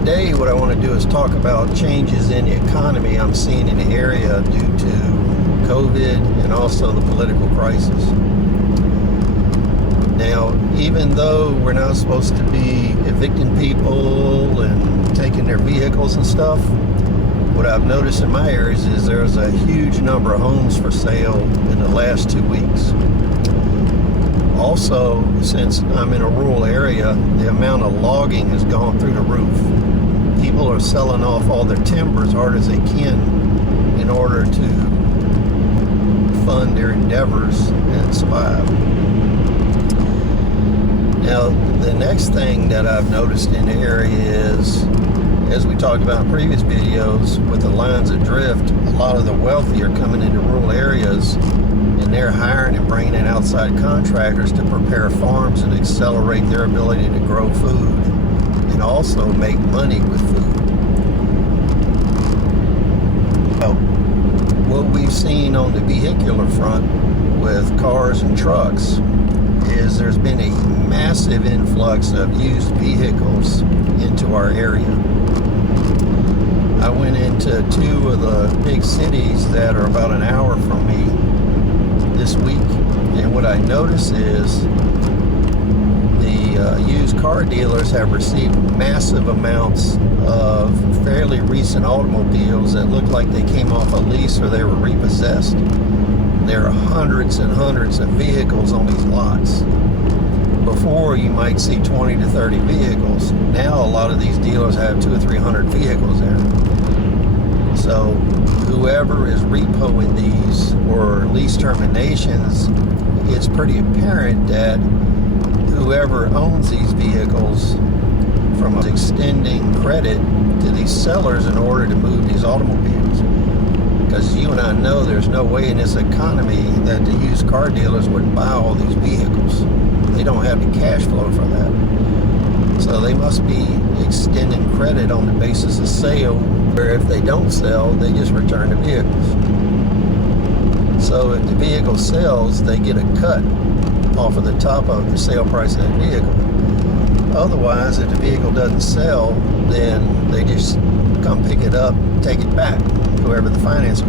today what I want to do is talk about changes in the economy I'm seeing in the area due to COVID and also the political crisis. Now, even though we're not supposed to be evicting people and taking their vehicles and stuff, what I've noticed in my areas is there's a huge number of homes for sale in the last 2 weeks. Also, since I'm in a rural area, the amount of logging has gone through the roof. People are selling off all their timber as hard as they can in order to fund their endeavors and survive. Now, the next thing that I've noticed in the area is, as we talked about in previous videos, with the lines of drift, a lot of the wealthy are coming into rural areas and they're hiring and bringing in outside contractors to prepare farms and accelerate their ability to grow food and also make money with food. So, what we've seen on the vehicular front with cars and trucks is there's been a massive influx of used vehicles into our area. I went into 2 of the big cities that are about an hour from me this week, and what I notice is the used car dealers have received massive amounts of fairly recent automobiles that look like they came off a lease or they were repossessed. There are hundreds and hundreds of vehicles on these lots. Before, you might see 20 to 30 vehicles. Now a lot of these dealers have 200 or 300 vehicles there. So whoever is repoing these or lease terminations, it's pretty apparent that whoever owns these vehicles from extending credit to these sellers in order to move these automobiles. Because you and I know there's no way in this economy that the used car dealers would buy all these vehicles. They don't have the cash flow for that. So they must be extending credit on the basis of sale, where if they don't sell, they just return the vehicles. So if the vehicle sells, they get a cut off of the top of the sale price of that vehicle. Otherwise, if the vehicle doesn't sell, then they just come pick it up, take it back, whoever the financer is.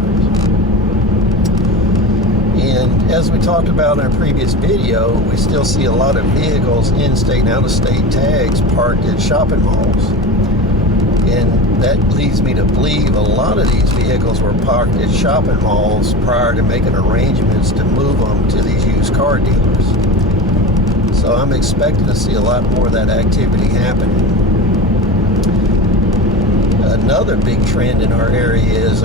And as we talked about in a previous video, we still see a lot of vehicles, in-state and out-of-state tags, parked at shopping malls. And that leads me to believe a lot of these vehicles were parked at shopping malls prior to making arrangements to move them to these used car dealers. So I'm expecting to see a lot more of that activity happening. Another big trend in our area is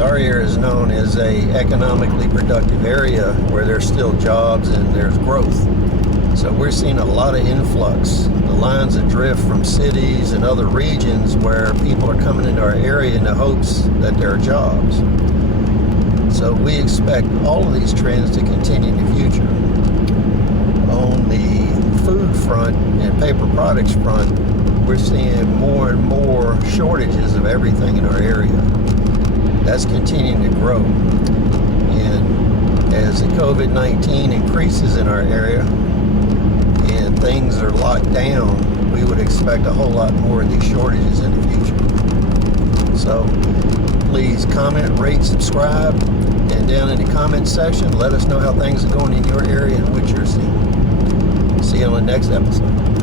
known as a economically productive area where there's still jobs and there's growth. So we're seeing a lot of influx. The lines of drift from cities and other regions where people are coming into our area in the hopes that there are jobs. So we expect all of these trends to continue in the future. On the food front and paper products front, we're seeing more and more shortages of everything in our area. That's continuing to grow. And as the COVID-19 increases in our area and things are locked down, we would expect a whole lot more of these shortages in the future. So please comment, rate, subscribe, and down in the comment section, let us know how things are going in your area and what you're seeing. See you on the next episode.